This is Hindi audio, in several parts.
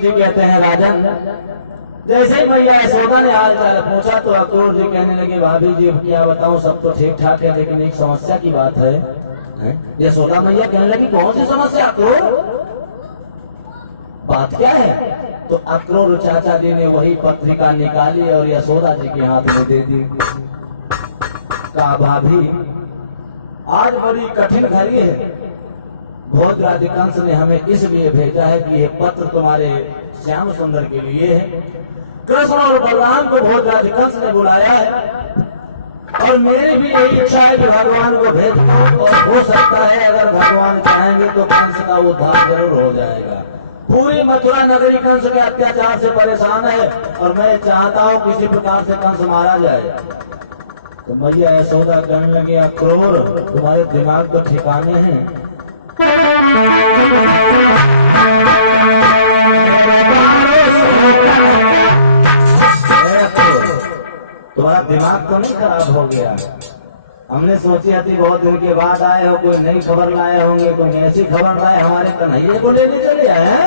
जी कहते हैं राजन, जैसे ही मैया यशोदा ने हाल चाल पूछा तो अक्रूर जी कहने लगे भाभी जी क्या बताऊं, सब तो ठीक ठाक है लेकिन एक समस्या की बात है। यशोदा मैया कहने लगी कौन सी समस्या अक्रूर, बात क्या है? तो अक्रूर चाचा जी ने वही पत्रिका निकाली और यशोदा जी के हाथ में दे दी। कहा भाभी आज बड़ी कठिन घड़ी है, भोजराज कंस ने हमें इसलिए भेजा है कि ये पत्र तुम्हारे श्याम सुंदर के लिए है। कृष्ण और बलराम को भोजराज कंस ने बुलाया है और मेरी भी यही इच्छा है कि भगवान को भेज दो, और हो सकता है अगर भगवान चाहेंगे तो कंस का उद्धार जरूर हो जाएगा। पूरी मथुरा नगरी कंस के अत्याचार से परेशान है और मैं चाहता हूँ किसी प्रकार से कंस मारा जाए। तो मैया यशोदा कहने लगी अक्रूर तुम्हारे दिमाग तो ठिकाने हैं, तुम्हारा दिमाग तो नहीं खराब हो गया? हमने सोची थी बहुत दिन के बाद आए हो, कोई नई खबर लाए होंगे, कोई ऐसी खबर लाए हमारे कन्हैया को लेने चले आए हैं।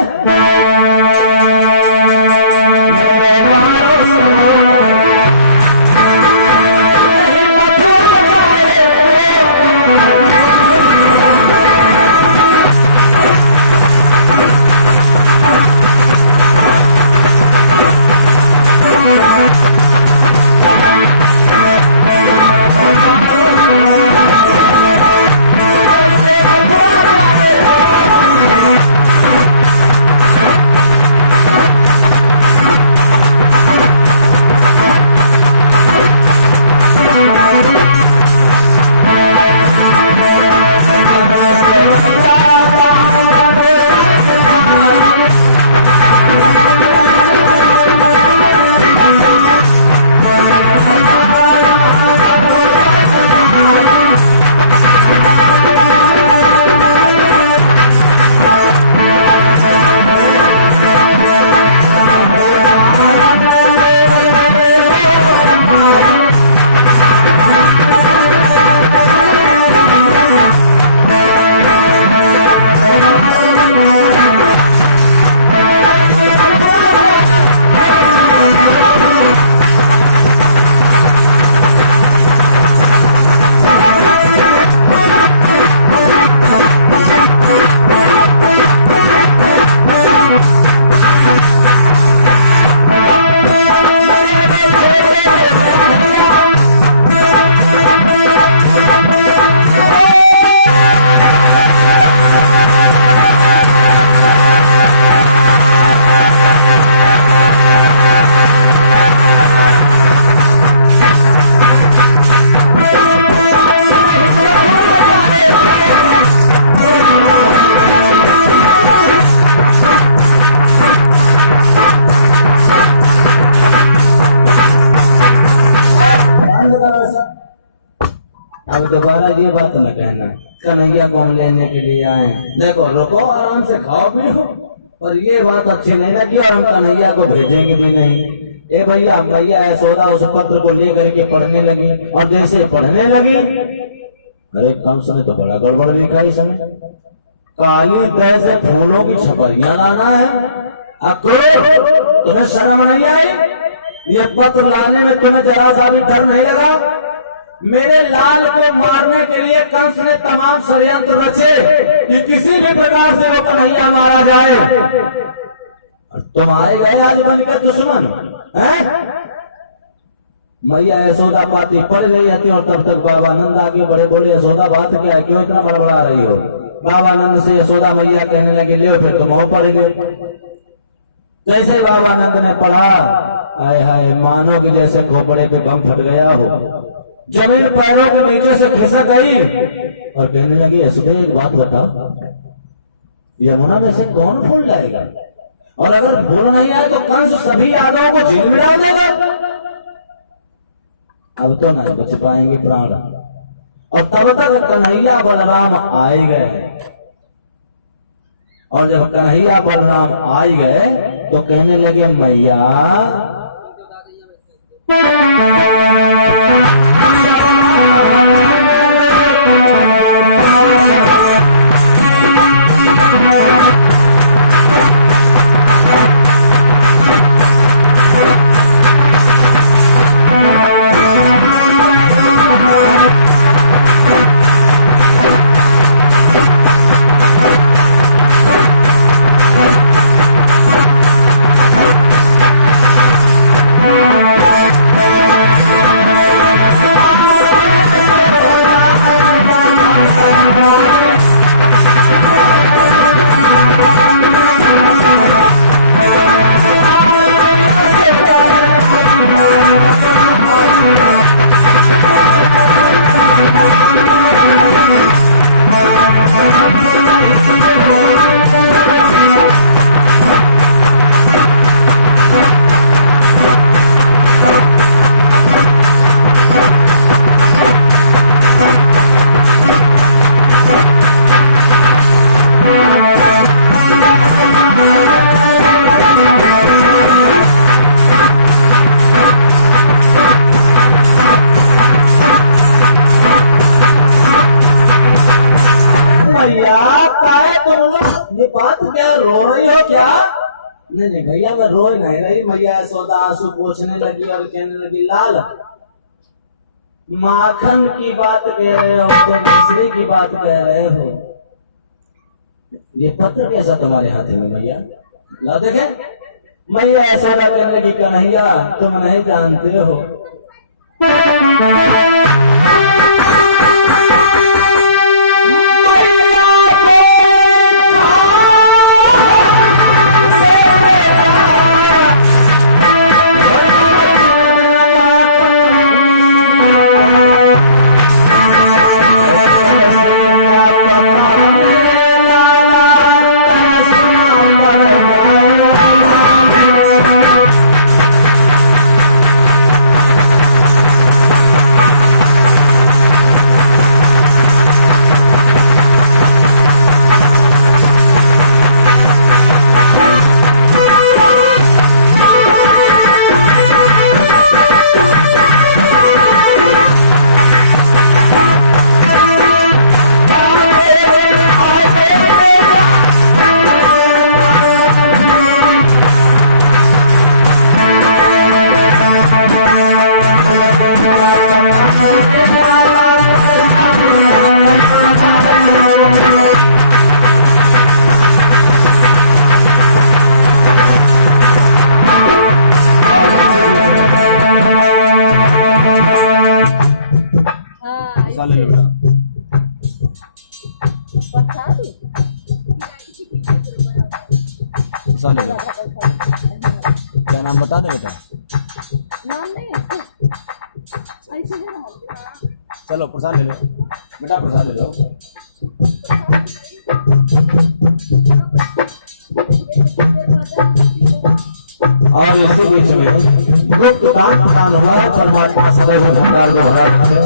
अब दोबारा ये बात न कहना कन्हैया को हम लेने के लिए आए। देखो रुको, आराम से खाओ पियो, और ये बात अच्छी नहीं लगी और हम कन्हैया को भेजेंगे भी नहीं। ए भैया, भैया यशोदा उस पत्र को लेकर के पढ़ने लगी, और जैसे पढ़ने लगी, अरे कंस ने तो बड़ा गड़बड़ लिखा है इसमें। काली तह से फूलों की छपरियां लाना है। अक्रोध, तुम्हें शर्म नहीं आई? ये पत्र लाने में तुम्हें जरा सा भी डर नहीं लगा? मेरे लाल को मारने के लिए कंस ने तमाम षड्यंत्र रचे कि किसी भी प्रकार से वो कन्हैया मारा जाए, और तुम आए गए आज बनकर दुश्मन हैं? मैया यशोदा पाती पढ़ रही थी, और तब तक बाबानंद आगे बड़े बोले, यशोदा बात क्या है, क्यों इतना बड़बड़ा रही हो? बाबानंद से यशोदा मैया कहने लगे, ले फिर तुम हो पढ़ गए। जैसे बाबानंद ने पढ़ा, आए हाय, मानो कि जैसे खोपड़े पे बम फट गया हो, जमीन पैरों के नीचे से खिसक गई, और कहने लगी, यशोदा एक बात बताओ, यमुना में से कौन फूल लाएगा? और अगर फूल नहीं आए तो कंस सभी यादवों को जेल में डाल देगा। अब तो नहीं बच पाएंगे प्राण। और तब तक कन्हैया बलराम आए गए, और जब कन्हैया बलराम आए गए तो कहने लगे, मैया नहीं भैया, मैं रोए नहीं रही। मैया यशोदा आंसू पोंछने लगी और कहने लगी, लाल माखन की बात कह रहे हो तो मिश्री की बात कह रहे हो। ये पत्र कैसा तुम्हारे हाथ में मैया? ला देखे। मैया यशोदा कहने लगी, कन्हैया तुम नहीं जानते हो, क्या नाम बता दे बेटा। नाम नहीं ऐसे चलो प्रसाद ले लो बेटा, प्रसाद ले लो। और इसी बीच में गुप्त दान प्रदान हुआ है। परमात्मा सदैव भंडार को भरा रखे।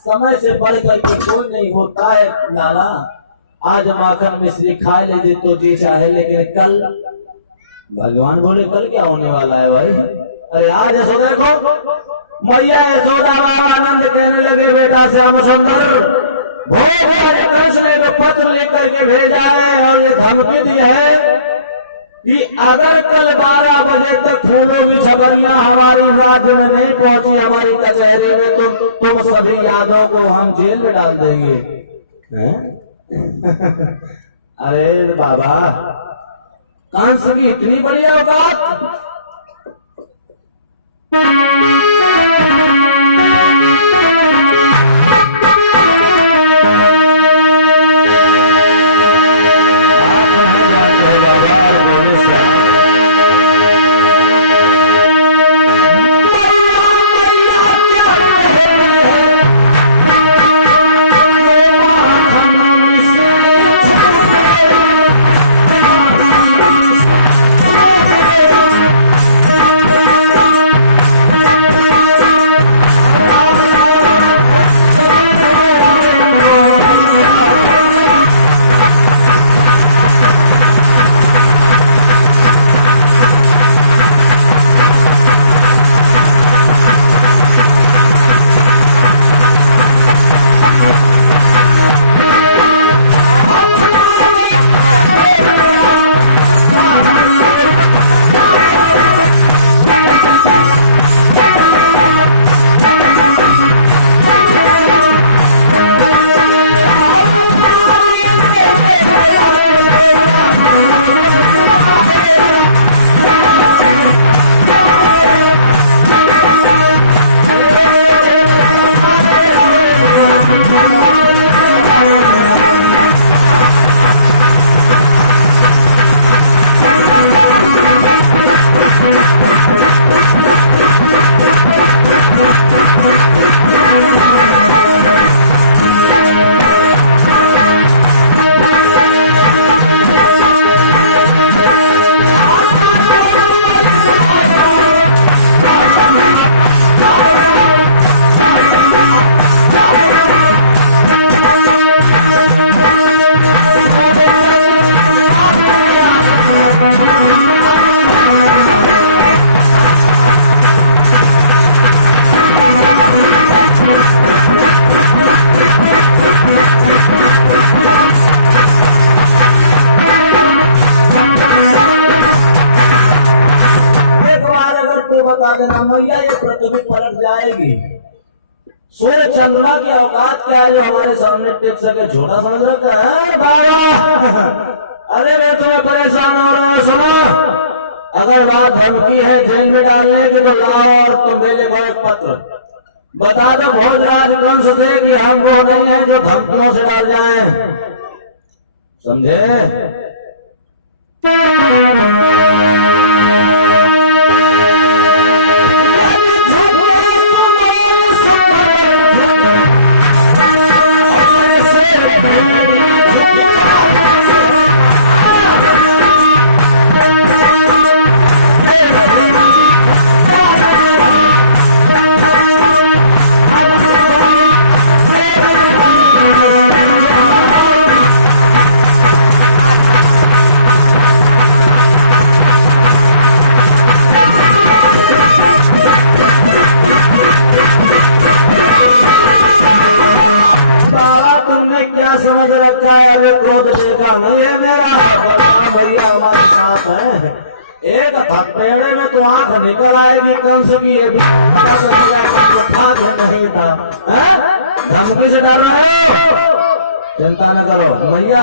समय से बढ़ करके कोई नहीं होता है लाला। आज माखन मिश्री खा लीजिए तो जी चाहे, लेकिन कल भगवान बोले कल क्या होने वाला है भाई। अरे आज ऐसो देखो मैया यशोदा आनंद कहने लगे बेटा श्याम सुंदर भोग आज कंस ने जो पत्र लेकर के भेजा है और ये धमकी दी है कि अगर कल 12 बजे तक फूलों की छबरियां हमारी राज्य में नहीं पहुंची, हमारी कचहरी में, तो तुम सभी यादों को हम जेल में डाल देंगे। अरे बाबा कंस की इतनी बड़ी औकात। मैया ये पृथ्वी पलट जाएगी। सूर्य चंद्रमा की औकात क्या है जो हमारे सामने टिक सके, छोटा समझ रखा है बाबा। अरे मैं तुम्हें परेशान हो रहा हूं, सुनो। अगर बात धमकी है जेल में डालने की तो लाओ और तुम दे लिखो एक पत्र, बता दो भोजराज कंस से कि हम वो नहीं है जो धमकियों से डाल जाएं, समझे। समझ रखा है, अभी क्रोध देखा नहीं है मेरा, भैया हमारे साथ है। एक थपेड़े में तो आंख निकल आएगी कंस की, ये भी नहीं था। धमकी से डर रहे हो, चिंता न करो भैया।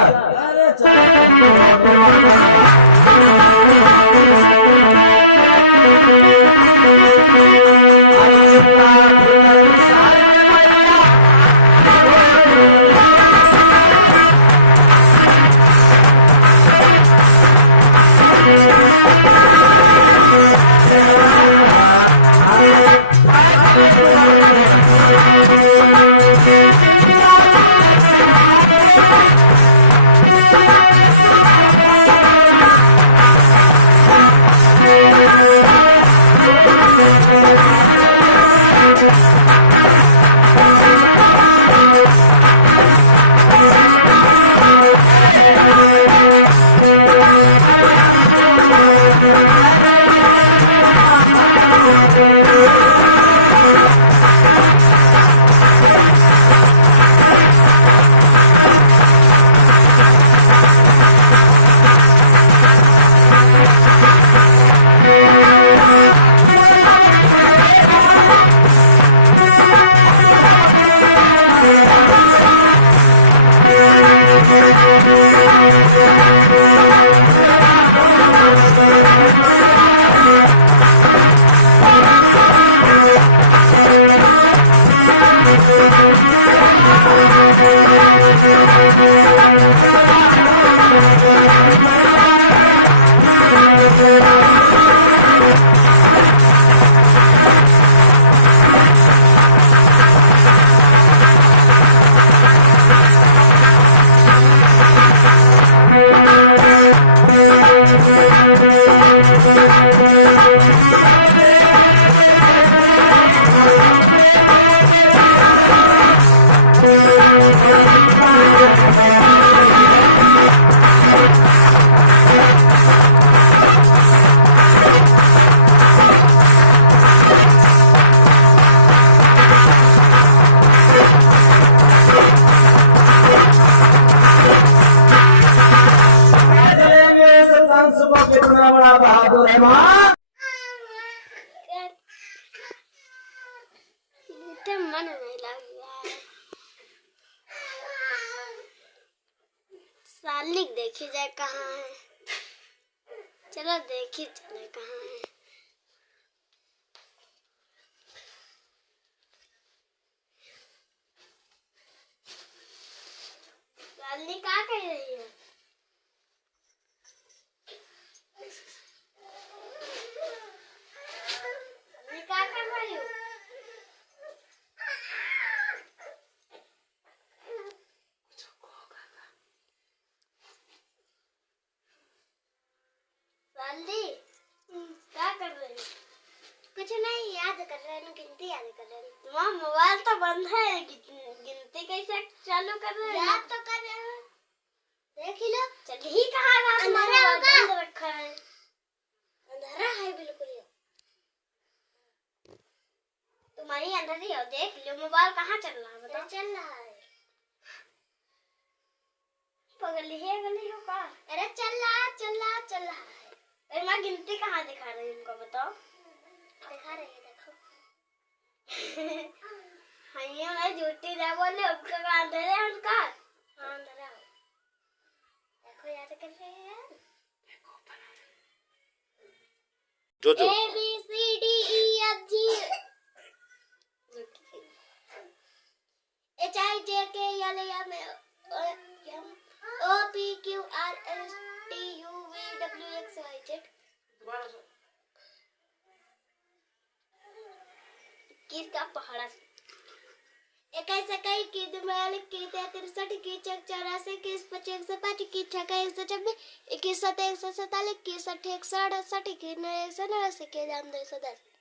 मालिक देखी जाए कहाँ है। चलो देखी चले कहाँ है। लाली क्या कर रही है? लाली क्या कर रही हो? लाली क्या कर रही हो? कुछ नहीं, याद कर रहे हैं, गिनती याद कर रहे हैं। तुम्हारा मोबाइल तो बंद है, गिनती कैसे चालू कर रहे हैं? याद तो कर रहे हैं। देख लो। चल ही कहाँ रहा? अंधेरा होगा। बंद रखा है। अंधेरा है बिल्कुल। तुम्हारी अंधेरी हो, देख लो मोबाइल कहाँ चल रहा है? बताओ। चल रहा है। पगली है गली हो का? अरे चल रहा है। अरे मैं गिनती कहाँ दिखा रही हूँ, उनको बताओ। दिखा रही है, देखो। हाँ मैं झूठी ना बोले, उनका अंधेरा है उनका। हाँ अंधेरा हो। देखो याद कर रहे हैं। जो A B C D E F G H I J K L M N O P Q R S T U V W X Y Z। किसका पहाड़ा? 21 21 की 42 की 63 की 84 की 55 55 की 56 126 21 27 147 की 60 168 की 189 की 110